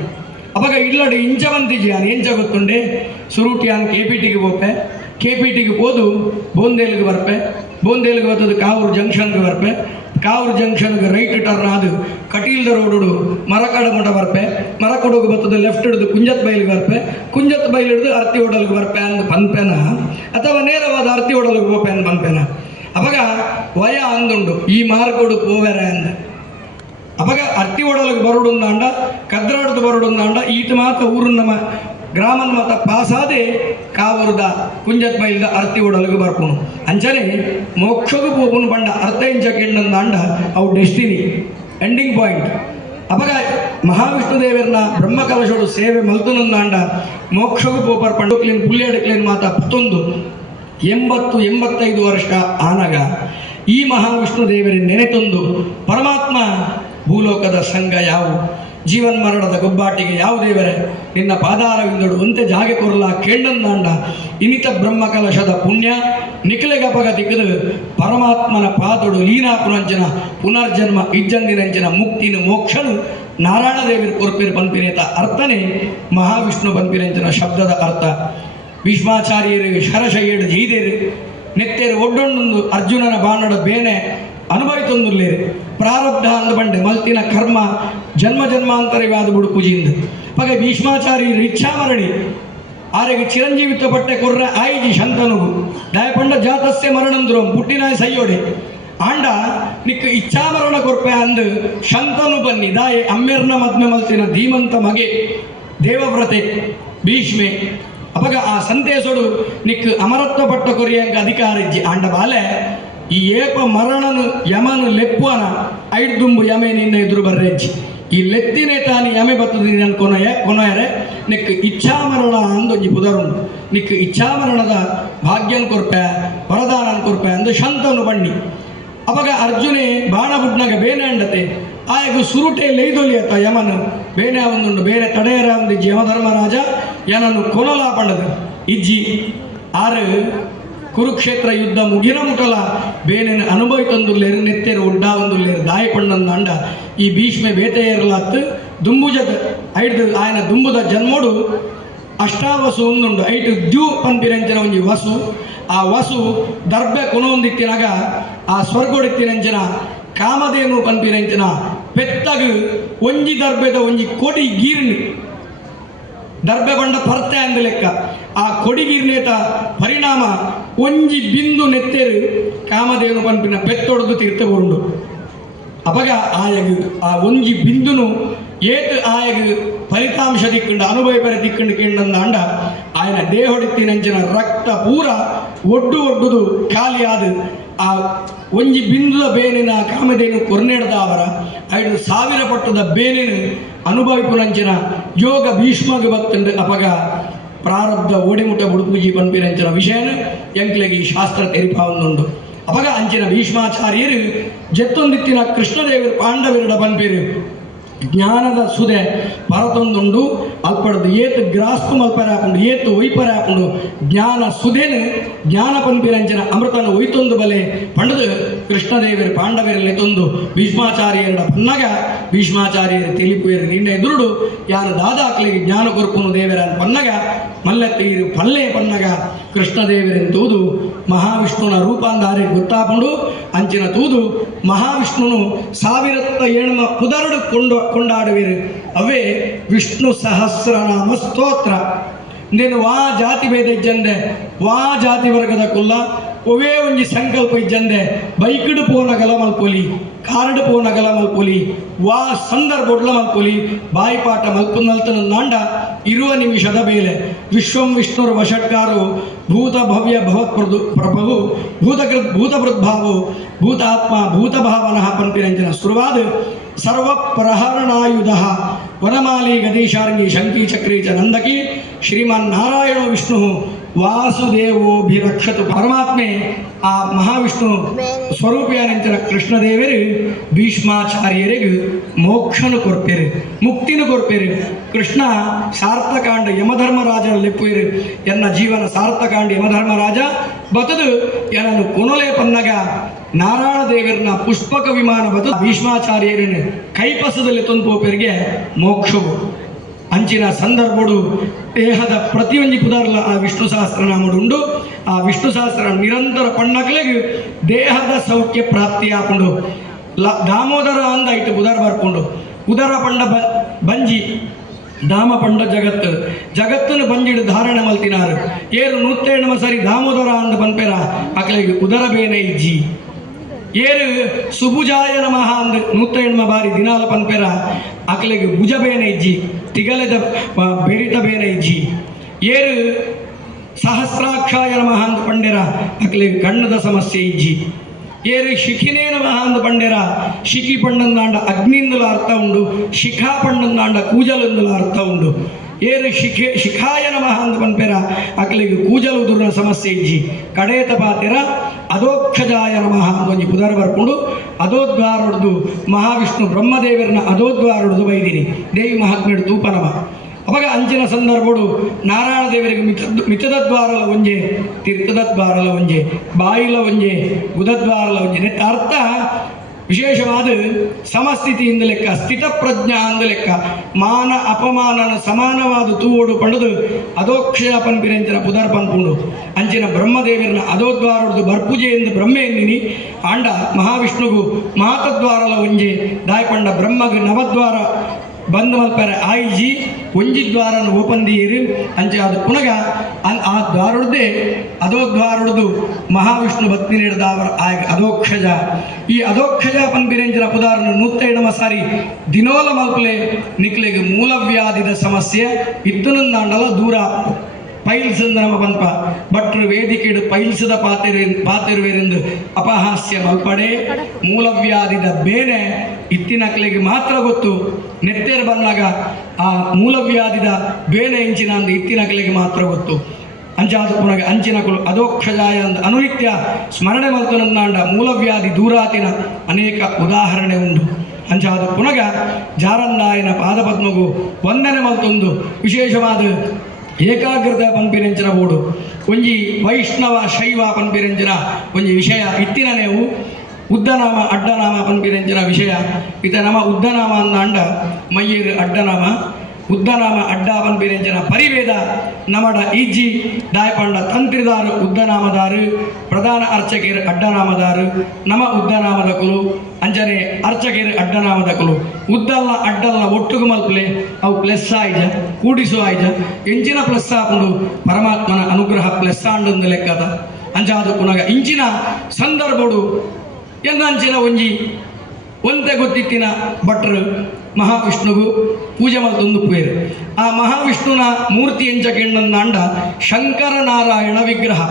ಅವಾಗ ಇಲ್ಲಡು ಇಂಚ ಬಂತಿಜಿ ಯಾನು ಎಂಚ ಗೊತ್ತುಂಡೆ ಸುರುಟಿ ಯಾನು KPTಗೆ ಹೋಪೆ KPTಗೆ ಹೋದು ಬೋಂದೇಲ್ಗೆ ಬರ್ಪೆ ಬೋಂದೇಲ್ಗೆ ಬರ್ತದೆ ಕಾವೂರು ಜಂಕ್ಷನ್ಗೆ ಬರ್ಪೆ ಕಾವೂರು ಜಂಕ್ಷನ್ಗೆ ರೈಟ್ ಟರ್ನ್ ಆದು ಕಟೀಲ್ದ ರೋಡು ಮರಕಡ ಮುಟ ಬರ್ಪೆ ಮರಕಡೋಗಿ ಬರ್ತದೆ ಲೆಫ್ಟ್ ಹಿಡಿದು ಕುಂಜತ್ ಬೈಲಿಗೆ ಬರ್ಪೆ ಕುಂಜತ್ ಬೈಲ್ ಹಿಡಿದು ಅರ್ತಿ ಹೋಟೆಲ್ಗೆ ಬರ್ಪೆ ಅಂದು ಪನ್ಪೆನ ಅಥವಾ ನೇರವಾದ ಅರ್ತಿ ಹೋಟೆಲ್ಗೆ ಹೋಪೆ ಅಂದು ಪನ್ಪೆನ ಅವಾಗ ವಯ ಅಂದುಂಡು ಈ ಮಾರ್ಕೊಡು ಪೋವೆರೆ ಅಂದ ಅವಾಗ ಅರ್ತಿ ಹೋಟೆಲ್ಗೆ ಬರೋಡುಂದಾಂಡ ಕದ್ರಾಡ್ದು ಬರೋಡುಂದಾಂಡ ಈತ ಮಾತ ಊರು ನಮ್ಮ ಗ್ರಾಮನ್ ಮಾತ ಪಾಸಾದೆ ಕಾವೂರದ ಕುಂಜತ್ ಬೈಲ್ದ ಅರ್ತಿ ಹೋಟೆಲ್ಗೆ ಬರ್ಕೊಂಡು ಅಂಚನೆ ಮೋಕ್ಷಗೂ ಪೋಪುನು ಬಂಡ ಅರ್ಥ ಇಂಚ ಕೆಂಡಂದಾಂಡ ಅವು ಡೆಸ್ಟಿನಿ ಎಂಡಿಂಗ್ ಪಾಯಿಂಟ್ ಅವಾಗ ಮಹಾವಿಷ್ಣು ದೇವರನ್ನ ಬ್ರಹ್ಮಕಲಶೋಡು ಸೇವೆ ಮಲ್ತುನಂದಾಂಡ ಮೋಕ್ಷಗೂ ಪೋಪರ್ ಪಂಡು ಕ್ಲೀನ್ ಪುಲ್ಲೇಡು ಕ್ಲೀನ್ ಮಾತ 85 ವರ್ಷ ಆನಗ ಈ ಮಹಾವಿಷ್ಣು ದೇವರ ನೆನೆತೊಂದು ಪರಮಾತ್ಮ ಭೂಲೋಕದ ಸಂಘ ಯಾವು ಜೀವನ್ ಮರಣದ ಗೊಬ್ಬಾಟಿಗೆ ಯಾವ ದೇವರೇ ನಿನ್ನ ಪಾದಾರವಿಂದಡು ಒಂತೆ ಜಾಗೆ ಕೊರಲ ಕೇಂಡಂದಾಂಡ ಇನಿತ ಬ್ರಹ್ಮಕಲಶದ ಪುಣ್ಯ ನಿಖಿಲೆಗಪಗ ತಿಕ್ಕದು ಪರಮಾತ್ಮನ ಪಾದೊಡು ಲೀನಾಪುನಂಚನ ಪುನರ್ಜನ್ಮ ಇಜ್ಜಂದಿನಂಚನ ಮುಕ್ತಿನ ಮೋಕ್ಷನು ನಾರಾಯಣ ದೇವರ ಕೊರ್ಪಿರು ಪನ್ಪಿನೇತ ಅರ್ಥನೇ ಮಹಾವಿಷ್ಣು ಪನ್ಪಿನಂಚನ ಶಬ್ದದ ಅರ್ಥ ಭೀಷ್ಮಾಚಾರ್ಯರು ಶರಶಯ್ಯಡು ಜೈದೇರು ನೆತ್ತೇರು ಒಡ್ಡೊಂದೊಂದು ಅರ್ಜುನನ ಬಾಣದ ಬೇನೆ ಅನುಭವಿತೊಂದುಲ್ಲೇರು ಪ್ರಾರಬ್ಧ ಅಂದ ಬಂಡೆ ಮಲ್ತಿನ ಕರ್ಮ ಜನ್ಮ ಜನ್ಮಾಂತರವಾದ ಬುಡು ಪೂಜಿಯಿಂದ ಪಗ ಭೀಷ್ಮಾಚಾರ್ಯರು ಇಚ್ಛಾಮರಣಿ ಆರೆಗೆ ಚಿರಂಜೀವಿತ್ವ ಪಟ್ಟೆ ಕೊರ್ರೆ ಆಯ್ಜಿ ಶಂತನುಗು ದಯಪಂಡ ಜಾತಸ್ಯ ಮರಣಂದ್ರು ಪುಟ್ಟಿನಾಯ ಸಯ್ಯೋಡೆ ಆಂಡ ನಿಕ್ ಇಚ್ಛಾಮರಣ ಕೊರ್ಪೆ ಅಂದು ಶಂತನು ಬನ್ನಿ ದಾಯೆ ಅಮ್ಮೆರ್ನ ಮದ್ಮೆ ಮಲ್ತಿನ ಧೀಮಂತ ಮಗೆ ದೇವವ್ರತೆ ಭೀಷ್ಮೆ ಅಪಗ ಆ ಸಂತೇಶೋಡು ನಿಕ್ ಅಮರತ್ವ ಪಟ್ಟ ಕೊರಿಯಂಗ ಅಧಿಕಾರ ಇಜ್ಜಿ ಆಂಡ ಬಾಲೆ ಈ ಏಪ ಮರಣನು ಯಮನು ಲೆಪ್ಪುವನ ಐಡ್ದುಂಬು ಯಮೆ ನಿನ್ನ ಎದುರು ಬರ್ರೆಜ್ಜಿ ಈ ಲೆತ್ತಿನೇ ತಾನಿ ಯಮೆ ಬರ್ತದೆ ನಾನು ಕೊನೆಯರೆ ನಿಕ್ ಇಚ್ಛಾಮರಣ ಅಂದೊಂಜಿ ಪುದರುಂಡು ನಿಕ್ ಇಚ್ಛಾಮರಣದ ಭಾಗ್ಯನ್ ಕೊರ್ಪೆ ವರದಾನನ್ ಕೊರ್ಪೆ ಅಂದು ಶಂತನು ಬಣ್ಣಿ ಅವಾಗ ಅರ್ಜುನೆ ಬಾಣ ಬುಡ್ನಾಗ ಬೇನೆ ಅಂಡತೆ ಆಯಗು ಸುರುಟೆ ಲೈದೊಲಿಯತ್ತ ಯಮನು ಬೇನೆ ಒಂದುಂಡು ಬೇರೆ ತಡೆಯರ ಒಂದಿಜ್ಜಿ ಯಮಧರ್ಮರಾಜ ಯನನ್ನು ಕೊನಲಾ ಪಂಡದು ಇಜ್ಜಿ ಆರು ಕುರುಕ್ಷೇತ್ರ ಯುದ್ಧ ಮುಗಿನ ಮುಟಲ ಬೇನೆನ ಅನುಭವಿತೊಂದುಲ್ಲೇರು ನೆತ್ತೇರು ಒಡ್ಡಾವೊಂದುಲ್ಲೇರು ದಾಯ ಪಂಡಂದಾಂಡ ಈ ಭೀಷ್ಮೆ ಬೇತೆಯರ್ಲಾತ್ ದುಂಬುಜದ ಐಡ್ದು ಆಯನ ದುಂಬುದ ಜನ್ಮೋಡು ಅಷ್ಟಾವಸು ಒಂದುಂಡು ಐಟು ದ್ಯೂ ಪನ್ಪಿರಂಚನ ಒಂಜಿ ವಸು ಆ ವಸು ದರ್ಬೆ ಕೊನೊಂದಿತ್ತಿನಾಗ ಆ ಸ್ವರ್ಗೋಡಿತ್ತಿನಂಚನ ಕಾಮಧೇನು ಪನ್ಪಿರಂಚನ ಪೆತ್ತಗು ಒಂಜಿ ದರ್ಬೆದ ಒಂಜಿ ಕೊಡಿ ಗೀರ್ನಿ ದರ್ಬೆ ಬಂಡ ಪರ್ತೆ ಅಂದ ಲೆಕ್ಕ ಆ ಕೊಡಿಗಿರ್ನೇತ ಪರಿಣಾಮ ಒಂಜಿ ಬಿಂದು ನೆತ್ತೇರು ಕಾಮಧೇನು ಪನ್ಪಿನ ಪೆತ್ತೊಡೆದು ತೀರ್ಥಗೊಂಡು ಅಪಗ ಆಯಗು ಆ ಒಂಜಿ ಬಿಂದುನು ಏತು ಆಯಗು ಫಲಿತಾಂಶ ದಿಕ್ಕಂಡು ಅನುಭವ ದಿಕ್ಕಂಡು ಕೇಂಡಂದಾಂಡ ಆಯನ ದೇಹೊಡಿತ್ತಿನಂಚಿನ ರಕ್ತ ಪೂರ ಒಡ್ಡುದು ಖಾಲಿಯಾದ ಆ ಒಂಜಿ ಬಿಂದುದ ಬೇನಿನ ಕಾಮಧೇನು ಕೊರ್ನೆಡ್ದ ಅವರ 5,000 ಪಟ್ಟದ ಬೇನಿನ ಅನುಭವಿಪುನಂಚಿನ ಯೋಗ ಭೀಷ್ಮಗೆ ಬತ್ತಂಡು ಅಪಗ ಪ್ರಾರಬ್ಧ ಓಡಿಮುಟ ಬುಡುಪೂಜಿ ಪನ್ಪಿನಂಚಿನ ವಿಷಯನ ಎಂಕ್ಲೆಗೆ ಈ ಶಾಸ್ತ್ರ ತೆರಿಪಾವೊಂದುಂಡು ಅಪಗ ಅಂಚಿನ ಭೀಷ್ಮಾಚಾರ್ಯರು ಜತ್ತೊಂದಿತ್ತಿನ ಕೃಷ್ಣದೇವರು ಪಾಂಡವರಿಡ ಪನ್ಪೇರು ಜ್ಞಾನದ ಸುದೆ ಪರತೊಂದುಂಡು ಅಲ್ಪಡದು ಏತು ಗ್ರಾಸ್ತು ಮಲ್ಪರ ಹಾಕೊಂಡು ಏತು ಒಯ್ಪರ ಹಾಕೊಂಡು ಜ್ಞಾನ ಸುದೇನು ಜ್ಞಾನ ಪನ್ಪಿರಂಚನ ಅಮೃತನ ಒಯ್ತೊಂದು ಬಲೆ ಪಂಡದು ಕೃಷ್ಣದೇವರು ಪಾಂಡವರಲ್ಲಿ ತಂದು ಭೀಷ್ಮಾಚಾರ್ಯರ ಪನ್ನಗ ಭೀಷ್ಮಾಚಾರ್ಯರು ತಿಳಿಪುಯರು ನಿನ್ನೆ ಎದುರುಡು ಯಾನು ದಾದಾಕ್ಲಿಗೆ ಜ್ಞಾನ ಕೊರ್ಪುನು ದೇವರ ಪನ್ನಗ ಮಲ್ಲೆತ್ತೀರು ಪಲ್ಲೆ ಪನ್ನಗ ಕೃಷ್ಣದೇವರನ್ನು ತೂದು ಮಹಾವಿಷ್ಣುನ ರೂಪಾಂಧಾರೆ ಗೊತ್ತಾಪುಂಡು ಅಂಚಿನ ತೂದು ಮಹಾವಿಷ್ಣುನು 1007 ಪುದರುಡು ಕೊಂಡಾಡುವಿರು ಅವೇ ವಿಷ್ಣು ಸಹಸ್ರನಾಮ ಸ್ತೋತ್ರ ಇಂದೇನು ವಾ ಜಾತಿ ಭೇದ ಇಜ್ಜಂದೆ ವಾ ಜಾತಿ ವರ್ಗದ ಕುಲ್ಲ ಒವೇ ಒಂಜಿ ಸಂಕಲ್ಪ ಇಜ್ಜಂದೆ ಬೈಕಡು ಪೋನಗಲ ಮಲ್ಪೊಲಿ ಕಾರಡು ಪೋನಗಲ ಮಲ್ಪೊಲಿ ವಾ ಸಂದರ್ಭೊಡ್ಲ ಮಲ್ಪೊಲಿ ಬಾಯಿಪಾಠ ಮಲ್ಪುನಲ್ತನ ನಾಂಡ ಇರುವ ನಿಮಿಷದ ಬೇಲೆ ವಿಶ್ವಂ ವಿಷ್ಣುರು ವಷಟ್ಕಾರು ಭೂತ ಭವ್ಯ ಭವತ್ಪ್ರದು ಪ್ರಭು ಭೂತಭೃದ್ಭಾವು ಭೂತಾತ್ಮ ಭೂತಭಾವನಃ ಪನ್ಪಿರಂಜನ ಶುರುವಾದ ಸರ್ವಪ್ರಹರಣಾಯುಧ ವನಮಾಲಿ ಗದೀಶಾರ್ಂಗಿ ಶಂಕಿ ಚಕ್ರೀ ಚ ನಂದಕಿ ಶ್ರೀಮನ್ನಾರಾಯಣೋ ವಿಷ್ಣು ವಾಸುದೇವೋಭಿರಕ್ಷತು ಪರಮಾತ್ಮೆ ಆ ಮಹಾವಿಷ್ಣು ಸ್ವರೂಪಿಯಾನಂತರ ಕೃಷ್ಣದೇವರು ಭೀಷ್ಮಾಚಾರ್ಯರಿಗೆ ಮೋಕ್ಷನು ಕೊರ್ಪೇರು ಮುಕ್ತಿನು ಕೊರ್ಪೇರು ಕೃಷ್ಣ ಸಾರ್ಥಕಾಂಡ ಯಮಧರ್ಮರಾಜನ ಲೆಪ್ಪೇರು ಎನ್ನ ಜೀವನ ಸಾರ್ಥಕಾಂಡ ಯಮಧರ್ಮರಾಜ ಬತದು ಏನನ್ನು ಕೊನೊಲೆ ಪನ್ನಗ ನಾರಾಯಣ ದೇವರನ್ನ ಪುಷ್ಪಕ ವಿಮಾನ ಬದು ಭೀಷ್ಮಾಚಾರ್ಯರನ್ನು ಕೈಪಸದಲ್ಲಿ ತಂದುಪೋಪರಿಗೆ ಮೋಕ್ಷವು ಅಂಚಿನ ಸಂದರ್ಭಡು ದೇಹದ ಪ್ರತಿಯೊಂದು ಪುದಾರ್ಲ ಆ ವಿಷ್ಣು ಸಹಸ್ರನಾಮಡು ಉಂಡು ಆ ವಿಷ್ಣು ಸಹಸ್ರ ನಿರಂತರ ಪಣ್ಣಕ್ಲೆಗೆ ದೇಹದ ಸೌಖ್ಯ ಪ್ರಾಪ್ತಿಯಾಕೊಂಡು ದಾಮೋದರ ಅಂದಾಯ್ತು ಉದರ ಬರ್ಕೊಂಡು ಉದರ ಪಂಡ ಬಂಜಿ ದಾಮ ಪಂಡ ಜಗತ್ತನ್ನು ಬಂಜಿಡು ಧಾರಣೆ ಮಲ್ತಿನಾರು ಏರು ನೂತ್ತೇಣಮ ಸರಿ ದಾಮೋದರ ಅಂದ ಪನ್ಪೆರ ಅಕ್ಲೆಗೆ ಉದರ ಬೇನೆ ಇಜ್ಜಿ ಏರು ಸುಭುಜಾಯ ನಮಃ ಅಂದ್ ನೂತ್ತೇಣ್ಮ ಬಾರಿ ದಿನಾಲ ಪನ್ಪೆರ ಅಕ್ಲೆಗೆ ಭುಜ ಬೇನೆ ಇಜ್ಜಿ ತಿಗಲೆದ ಬೆರಿತ ಬೇನೆ ಇಜ್ಜಿ ಏರು ಸಹಸ್ರಾಕ್ಷಾಯ ನಮಃ ಅಂದ್ ಪಂಡೆರ ಅಕ್ಲೆಗೆ ಕಣ್ಣದ ಸಮಸ್ಯೆ ಇಜ್ಜಿ ಏರು ಶಿಖಿನೇ ನಮಃ ಅಂದ್ ಪಂಡೆರ ಶಿಖಿ ಪಂಡಂದಾಂಡ ಅಗ್ನಿಂದಲ ಅರ್ಥ ಉಂಡು ಶಿಖಾ ಪಂಡಂದಾಂಡ ಕೂಜಲಂದಲ ಅರ್ಥ ಉಂಡು ಏರು ಶಿಖಾಯ ನಮಃ ಅಂದ್ ಪನ್ಪೆರ ಅಕ್ಲೆಗೆ ಕೂಜಲು ದುರ್ನ ಸಮಸ್ಯೆ ಇಜ್ಜಿ ಕಡೇತ ಪಾತೆರ ಅಧೋಕ್ಷಜಾಯ ನಮಃ ಒಂಜಿ ಪುದರ್ ಬರ್ಕೊಂಡು ಅಧೋದ್ವಾರೊಡ್ದು ಮಹಾವಿಷ್ಣು ಬ್ರಹ್ಮದೇವರನ್ನ ಅಧೋದ್ವಾರೊಡ್ದು ಬೈದಿನಿ ದೇವಿ ಮಹಾತ್ಮೆಡು ತೂಪನಮ ಅವಾಗ ಅಂಚಿನ ಸಂದರ್ಭಡು ನಾರಾಯಣ ದೇವರಿಗೆ ಮಿತದ ದ್ವಾರಲ ಒಂಜೆ ತೀರ್ಥದ ದ್ವಾರಲ ಒಂಜೆ ಬಾಯಿಲ ಒಂಜೆ ಬುಧದ್ವಾರಲ ಒಂಜೆ ನೆಟ್ಟ ಅರ್ಥ ವಿಶೇಷವಾದ ಸಮಸ್ಥಿತಿಯಿಂದ ಲೆಕ್ಕ ಸ್ಥಿತಪ್ರಜ್ಞಾ ಅಂದ ಲೆಕ್ಕ ಮಾನ ಅಪಮಾನನ ಸಮಾನವಾದ ತೂವೋಡು ಪಂಡದು ಅಧೋಕ್ಷಯ ಪನ್ಪಿರಂಚಿನ ಪುದರ್ ಪನ್ಪುಂಡು ಅಂಚಿನ ಬ್ರಹ್ಮದೇವರನ್ನ ಅಧೋದ್ವಾರದು ಬರ್ಪುಜೆ ಎಂದು ಬ್ರಹ್ಮೆ ಎಂದಿನಿ ಆಂಡ ಮಹಾವಿಷ್ಣುಗು ಮಹತದ್ವಾರಲ ಒಂಜೆ ದಾಯಪಂಡ ಬ್ರಹ್ಮಗ್ ನವದ್ವಾರ ಬಂದು ಮಲ್ಪರ ಆಯ್ಜಿ ಒಂಜಿ ದ್ವಾರನ ಓಪಂದೀರು ಅಂಚೆ ಅದು ಪುನಗ ಆ ದ್ವಾರೊಡ್ದೆ ಅಧೋದ್ವಾರೊಡ್ದು ಮಹಾವಿಷ್ಣು ಭಕ್ತಿ ನೀಡಿದವರ ಅಧೋಕ್ಷಜ ಈ ಅಧೋಕ್ಷಜ ಪನ್ಪಿರಂಜನ ಪುದಾರನು ನೂತ್ತೇಣಮ ಸಾರಿ ದಿನೋಲ ಮಲ್ಪಲೆ ನಿಕ್ಲೆಗೆ ಮೂಲವ್ಯಾಧಿದ ಸಮಸ್ಯೆ ಇತ್ತನಂದಾಂಡಲ ದೂರ ಪೈಲ್ಸ್ ನಮ್ಮ ಪನ್ಪ ಭಟ್ರು ವೇದಿಕೆಡು ಪೈಲ್ಸದ ಪಾತಿರುವೆರೆಂದು ಅಪಹಾಸ್ಯ ಮಲ್ಪಡೆ ಮೂಲವ್ಯಾಧಿದ ಬೇನೆ ಇತ್ತಿನಕ್ಲೆಗೆ ಮಾತ್ರ ಗೊತ್ತು ನೆತ್ತೇರು ಬಂದಾಗ ಆ ಮೂಲವ್ಯಾಧಿದ ಬೇನೆ ಇಂಚಿನ ಅಂದು ಇತ್ತಿನಕ್ಲೆಗೆ ಮಾತ್ರ ಗೊತ್ತು ಅಂಚಾದ ಪುನಗ ಅಂಚಿನಕಲು ಅಧೋಕ್ಷಜಾಯ ಅಂದ ಅನುನಿತ್ಯ ಸ್ಮರಣೆ ಮಲ್ತನಂದಾಂಡ ಮೂಲವ್ಯಾಧಿ ದೂರಾತಿನ ಅನೇಕ ಉದಾಹರಣೆ ಉಂಟು ಅಂಚಾದ ಪುನಗ ಜಾರಂದಾಯನ ಪಾದಪದ್ಮಗು ವಂದನೆ ಮಲ್ತೊಂದು ವಿಶೇಷವಾದ ಏಕಾಗ್ರತೆ ಪನ್ಪಿರಂಚಿನ ಬೋಡು ಒಂಜಿ ವೈಷ್ಣವ ಶೈವ ಪನ್ಪಿರಂಚಿನ ಒಂಜಿ ವಿಷಯ ಇತ್ತಿನ ನೀವು ಉದ್ದನಾಮ ಅಡ್ಡನಾಮ ಪನ್ಪಿರಂಚಿನ ವಿಷಯ ಇತ ನಮ ಉದ್ದನಾಮ ಅಂದಾಂಡ ಮಯ್ಯರು ಅಡ್ಡನಾಮ ಉದ್ದನಾಮ ಅಡ್ಡ ಪನ್ಪಿರಂಚಿನ ಪರಿವೇದ ನಮಡ ಈಜಿ ದಾಯಪಂಡ ತಂತ್ರಿದಾರು ಉದ್ದನಾಮದಾರು ಪ್ರಧಾನ ಅರ್ಚಕರು ಅಡ್ಡನಾಮದಾರು ನಮ ಉದ್ದನಾಮದ ಕುಲು ಅಂಜನೆ ಅರ್ಚಕರು ಅಡ್ಡನಾಮದ ಕುಲು ಉದ್ದಲ್ನ ಅಡ್ಡಲ್ನ ಒಟ್ಟುಗು ಮಲ್ಪಲೆ ಅವು ಪ್ಲೆಸ್ ಆಯ್ಜ ಕೂಡಿಸು ಆಯ್ಜ ಎಂಚಿನ ಪ್ಲಸ್ ಹಾಕೊಂಡು ಪರಮಾತ್ಮನ ಅನುಗ್ರಹ ಪ್ಲೆಸ್ ಆಂಡೊಂದು ಲೆಕ್ಕದ ಅಂಚಾದ ಪುನಗ ಇಂಚಿನ ಸಂದರ್ಭಡು ಎಂದಂಚಿನ ಒಂಜಿ ಒಂತೆ ಗೊತ್ತಿತ್ತಿನ ಭಟ್ರು ಮಹಾವಿಷ್ಣುಗೂ ಪೂಜೆ ಮಲ್ತೊಂದು ಪೇರು ಆ ಮಹಾವಿಷ್ಣುನ ಮೂರ್ತಿ ಎಂಚಕೆಂಡಂದಾಂಡ ಶಂಕರ ನಾರಾಯಣ ವಿಗ್ರಹ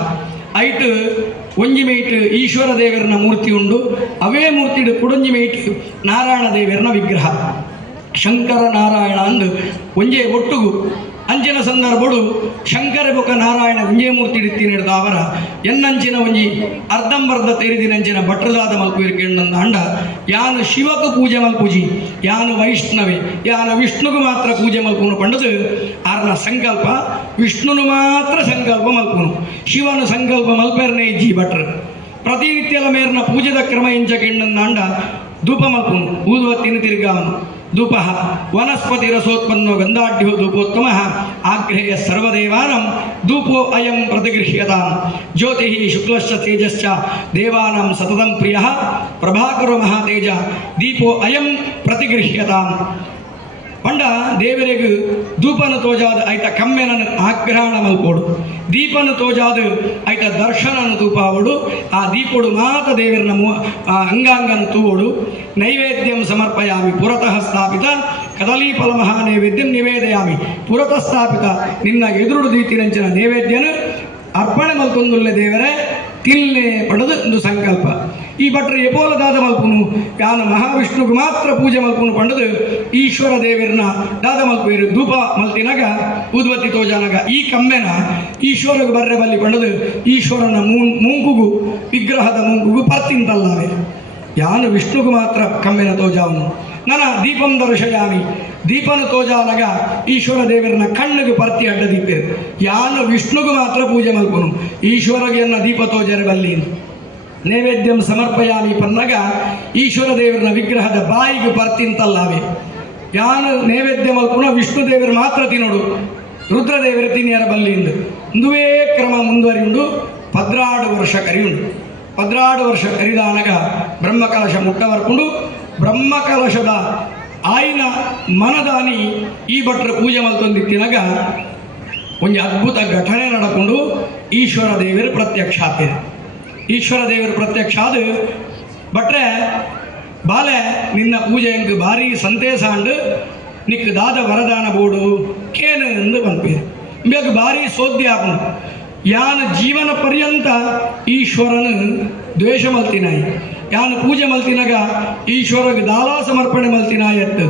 ಐಟ್ ಒಂಜಿ ಮೇಯ್ಟ್ ಈಶ್ವರ ದೇವರನ ಮೂರ್ತಿ ಉಂಡು ಅವೇ ಮೂರ್ತಿಡು ಕುಡೊಂಜಿ ಮೇಯ್ಟ್ ನಾರಾಯಣ ದೇವರನ ವಿಗ್ರಹ ಶಂಕರ ನಾರಾಯಣ ಅಂದು ಒಂಜೆ ಒಟ್ಟುಗು ಅಂಚಿನ ಸಂದರ್ಭಡು ಶಂಕರ ಬೊಕ ನಾರಾಯಣ ಒಂಜೇ ಮೂರ್ತಿ ಇಡ್ತೀನಿ ಹಿಡಿದ ಅವರ ಎನ್ನಂಚಿನ ಒಂಜಿ ಅರ್ಧಂಬರ್ಧ ತೆರಿದಿನಂಚಿನ ಭಟ್ರದಾದ ಮಲ್ಪುವಿರ್ಕೆಂಡಂದ ಅಂಡ ಯಾನು ಶಿವಕು ಪೂಜೆ ಮಲ್ಪುಜಿ ಯಾನು ವೈಷ್ಣವೆ ಯಾನು ವಿಷ್ಣುಗೂ ಮಾತ್ರ ಪೂಜೆ ಮಲ್ಪುನು ಪಂಡದು ಆರ್ನ ಸಂಕಲ್ಪ ವಿಷ್ಣುನು ಮಾತ್ರ ಸಂಕಲ್ಪ ಮಲ್ಪುನು ಶಿವನು ಸಂಕಲ್ಪ ಮಲ್ಪೆರ್ನೇ ಇಜ್ಜಿ ಭಟ್ರು ಪ್ರತಿನಿತ್ಯಲ ಮೇರ್ನ ಪೂಜೆದ ಕ್ರಮ ಎಂಚಕೆಂಡಂದ ಅಂಡ ಧೂಪ ಮಲ್ಪುನು ಊದುವತ್ತಿನ ತಿರುಗಾವನು ಧೂಪ ವನಸ್ಪತಿ ರಸೋತ್ಪನ್ನೋ ಗಂಧಾಢ್ಯೋ ಧೂಪೋತ್ತಮ ಆಗ್ರೇಯ ಸರ್ವದೇವಾನಂ ಧೂಪೋ ಅಯಂ ಪ್ರತಿಗೃಹ್ಯತಾಂ ಜ್ಯೋತಿ ಶುಕ್ಲಶ್ಚ ತೇಜಶ್ಚ ದೇವಾನಾಂ ಸತತಂ ಪ್ರಿಯ ಪ್ರಭಾಕರೋ ಮಹಾತೇಜ ದೀಪೋ ಅಯಂ ಪ್ರತಿಗೃಹ್ಯತಾಂ ಪಂಡ ದೇವರಿಗೂ ಧೂಪನು ತೋಜಾದ ಐತ ಕಮ್ಮೆನನ್ನು ಆಗ್ರಹಣ ಮಲ್ಪೋಡು ದೀಪನು ತೋಜಾದ ಐತ ದರ್ಶನನು ತೂಪಾವಡು ಆ ದೀಪೋಡು ಮಾತ ದೇವರನ ಅಂಗಾಂಗನು ತೂವೋಡು ನೈವೇದ್ಯಂ ಸಮರ್ಪಯಾಮಿ ಪುರತಃ ಸ್ಥಾಪಿತ ಕದಲೀಫಲ ಮಹಾನೈವೇದ್ಯಂ ನಿವೇದಯಾಮಿ ಪುರತಃ ಸ್ಥಾಪಿತ ನಿನ್ನ ಎದುರುಡು ದೀತಿನಂಚಿನ ನೈವೇದ್ಯನು ಅರ್ಪಣೆ ಮಲ್ತೊಂದುಲ್ಲೆ ದೇವರೇ ತಿಲ್ಲೆ ಪಡೆದು ಒಂದು ಸಂಕಲ್ಪ ಈ ಭಟ್ರು ಎಪೋಲದಾದ ಮಲ್ಪುನು ಯಾನ ಮಹಾವಿಷ್ಣುಗೆ ಮಾತ್ರ ಪೂಜೆ ಮಲ್ಪುನು ಪಂಡದು ಈಶ್ವರ ದೇವರನ್ನ ದಾದ ಮಲ್ಪೇರು ಧೂಪ ಮಲ್ತಿನಾಗ ಉದ್ವತ್ತಿ ತೋಜಾನಾಗ ಈ ಕಮ್ಮೆನ ಈಶ್ವರಗೆ ಬರ್ರೆ ಬಲ್ಲಿ ಪಂಡದು ಈಶ್ವರನ ಮುಂಕುಗು ವಿಗ್ರಹದ ಮುಂಕುಗು ಪರ್ತಿಂತಲ್ಲವೇ ಯಾನು ವಿಷ್ಣುಗೂ ಮಾತ್ರ ಕಮ್ಮೆನ ತೋಜಾವನು ನನ್ನ ದೀಪಂ ದರ್ಶಯಾಮಿ ದೀಪನ ತೋಜಾನಾಗ ಈಶ್ವರ ದೇವರನ್ನ ಕಣ್ಣಿಗೆ ಪರ್ತಿ ಅಡ್ಡ ದೀಪೇರು ಯಾನು ವಿಷ್ಣುಗೂ ಮಾತ್ರ ಪೂಜೆ ಮಲ್ಪನು ಈಶ್ವರಗೆ ಎನ್ನ ದೀಪ ತೋಜರೆ ಬಲ್ಲಿ ನೈವೇದ್ಯಂ ಸಮರ್ಪಯಾಮಿ ಪನ್ನಾಗ ಈಶ್ವರ ದೇವರನ್ನ ವಿಗ್ರಹದ ಬಾಯಿಗೆ ಪರ್ತಿಂತಲ್ಲವೇ ಯಾನು ನೈವೇದ್ಯ ಮಲ್ಪುನ ವಿಷ್ಣು ದೇವರು ಮಾತ್ರ ತಿನ್ನೋಡು ರುದ್ರದೇವರ ತಿನ್ನಿಯರ ಬಲ್ಲಿಂದು ಇಂದುವೇ ಕ್ರಮ ಮುಂದುವರಿಯುಂಡು 16 ವರ್ಷ ಕರಿಯುಂಡು 16 ವರ್ಷ ಕರಿದಾನಗ ಬ್ರಹ್ಮಕಲಶ ಮುಟ್ಟವರ್ಕೊಂಡು ಬ್ರಹ್ಮಕಲಶದ ಆಯ್ನ ಮನದಾನಿ ಈ ಭಟ್ರ ಪೂಜೆ ಮಲ್ತೊಂದಿತ್ತಿನಾಗ ಒಂದು ಅದ್ಭುತ ಘಟನೆ ನಡಕೊಂಡು ಈಶ್ವರ ದೇವರು ಪ್ರತ್ಯಕ್ಷ ಆಗ್ತಿದೆ ಈಶ್ವರ ದೇವರು ಪ್ರತ್ಯಕ್ಷ ಆದ ಭಟ್ರೆ ಬಾಲೆ ನಿನ್ನ ಪೂಜೆ ಎಂಗೆ ಭಾರಿ ಸಂತೇಶ ಅಂಡು ನಿಕ್ ದಾದ ವರದಾನ ಬೋಡು ಕೇನು ಎಂದು ಬಂದ್ಪೇರು ಬೇಗ ಭಾರಿ ಸೋದ್ಯ ಹಾಕೊಂಡು ಯಾನ ಜೀವನ ಪರ್ಯಂತ ಈಶ್ವರನ ದ್ವೇಷ ಮಲ್ತಿನಾಯಿ ಯಾನ ಪೂಜೆ ಮಲ್ತಿನಾಗ ಈಶ್ವರಗೆ ದಾಲಾ ಸಮರ್ಪಣೆ ಮಲ್ತಿನಾಯತ್ತು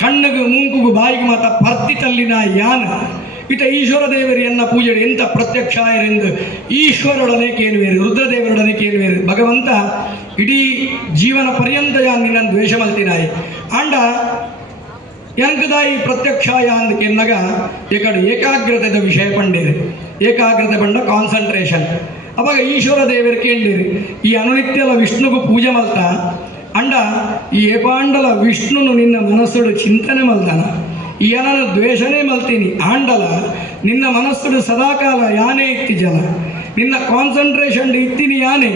ಕಣ್ಣಿಗೆ ಮುಂಕುಗು ಬಾಯಿಗೆ ಮಾತ ಪರ್ತಿ ತಲ್ಲಿನ ಯಾನ ಇತ ಈಶ್ವರ ದೇವರು ಎನ್ನ ಪೂಜೆ ಎಂತ ಪ್ರತ್ಯಕ್ಷ ಆಯರೆಂದು ಈಶ್ವರೊಡನೆ ಕೇಳುವೇರು ರುದ್ರದೇವರೊಡನೆ ಕೇಳುವೇರು ಭಗವಂತ ಇಡೀ ಜೀವನ ಪರ್ಯಂತ ಯಾನ್ ನಿನ್ನ ದ್ವೇಷ ಮಲ್ತಿನಾಯಿ ಆಂಡ ಎಂಕದಾಯಿ ಪ್ರತ್ಯಕ್ಷಾಯ ಅಂದಕ್ಕೆ ಎನ್ನಗ ಈ ಕಡೆ ಏಕಾಗ್ರತೆದ ವಿಷಯ ಪಂಡೇರಿ ಏಕಾಗ್ರತೆ ಪಂಡ ಕಾನ್ಸಂಟ್ರೇಷನ್ ಅವಾಗ ಈಶ್ವರ ದೇವರು ಕೇಳಿರಿ ಈ ಅನುನಿತ್ಯಲ ವಿಷ್ಣುಗೂ ಪೂಜೆ ಮಲ್ತ ಅಂಡ ಈ ಏಪಾಂಡಲ ವಿಷ್ಣುನು ನಿನ್ನ ಮನಸ್ಸುಡು ಚಿಂತನೆ ಮಲ್ತಾನ ಈ ಏನನ್ನು ದ್ವೇಷನೇ ಮಲ್ತೀನಿ ಆಂಡಲ ನಿನ್ನ ಮನಸ್ಸುಡು ಸದಾಕಾಲ ಯಾನೇ ಇತ್ತಿ ಜನ ನಿನ್ನ ಕಾನ್ಸಂಟ್ರೇಷನ್ ಇತ್ತೀನಿ ಯಾನೇ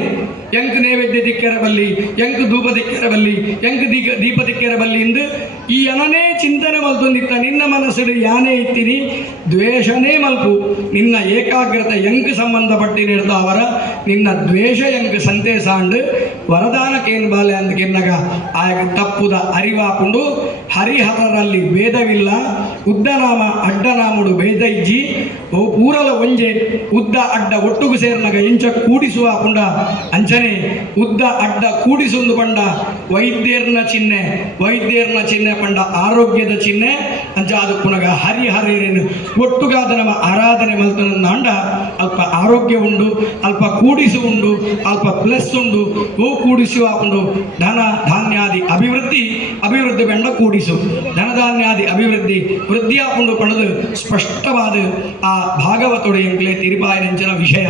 ಎಂಕ್ ನೈವೇದ್ಯ ದಿಕ್ಕರ ಬಲ್ಲಿ ಎಂಕ್ ಧೂಪ ದಿಕ್ಕರ ಬಲ್ಲಿ ಎಂಕ್ ದೀಪ ದಿಕ್ಕರ ಬಲ್ಲಿ ಎಂದು ಈ ಅನನೇ ಚಿಂತನೆ ಮಲ್ತೊಂದಿತ್ತ ನಿನ್ನ ಮನಸ್ಸು ಯಾನೇ ಇತ್ತೀನಿ ದ್ವೇಷನೇ ಮಲ್ಪು ನಿನ್ನ ಏಕಾಗ್ರತೆ ಎಂಕ್ ಸಂಬಂಧಪಟ್ಟಿ ನಡೆದ ಅವರ ನಿನ್ನ ದ್ವೇಷ ಎಂಕ್ ಸಂತೇಶ ಅಂಡು ವರದಾನಕ್ಕೇನು ಬಾಲೆ ಅಂದಕ್ಕೆನ್ನಗ ಆಗ ತಪ್ಪುದ ಅರಿವಾಕೊಂಡು ಹರಿಹರರಲ್ಲಿ ವೇದವಿಲ್ಲ ಉದ್ದನಾಮ ಅಡ್ಡನಾಮುಡು ಭೇದ ಇಜ್ಜಿ ಓ ಪೂರಲ ಒಂಜೆ ಉದ್ದ ಅಡ್ಡ ಒಟ್ಟುಗು ಸೇರ್ನಾಗ ಎಂಚ ಕೂಡಿಸುವ ಪುಂಡ ಅಂಚನೆ ಉದ್ದ ಅಡ್ಡ ಕೂಡಿಸೊಂದು ಪಂಡ ವೈದ್ಯರ್ನ ಚಿಹ್ನೆ ಪಂಡ ಆರೋಗ್ಯದ ಚಿಹ್ನೆ ಅಂಚ ಅದು ಪುನಗ ಹರಿಹರೇನು ಒಟ್ಟುಗಾದ ನಮ್ಮ ಆರಾಧನೆ ಮಲ್ತನ ಅಂಡ ಅಲ್ಪ ಆರೋಗ್ಯ ಉಂಡು ಅಲ್ಪ ಕೂಡಿಸು ಉಂಡು ಅಲ್ಪ ಪ್ಲಸ್ ಉಂಡು ಓ ಕೂಡಿಸುವ ಉಂಡು ಧನ ಧಾನ್ಯಾದಿ ಅಭಿವೃದ್ಧಿ ಬೆಂಡ ಕೂಡಿಸು ಧನಧಾನ್ಯಾದಿ ಅಭಿವೃದ್ಧಿ ವೃದ್ಧಿ ಹಾಕೊಂಡು ಪಣದು ಸ್ಪಷ್ಟವಾದ ಆ ಭಾಗವತೊಡೆ ಎಂಕ್ಲೆ ತಿರುಪಾಯನಂಚನ ವಿಷಯ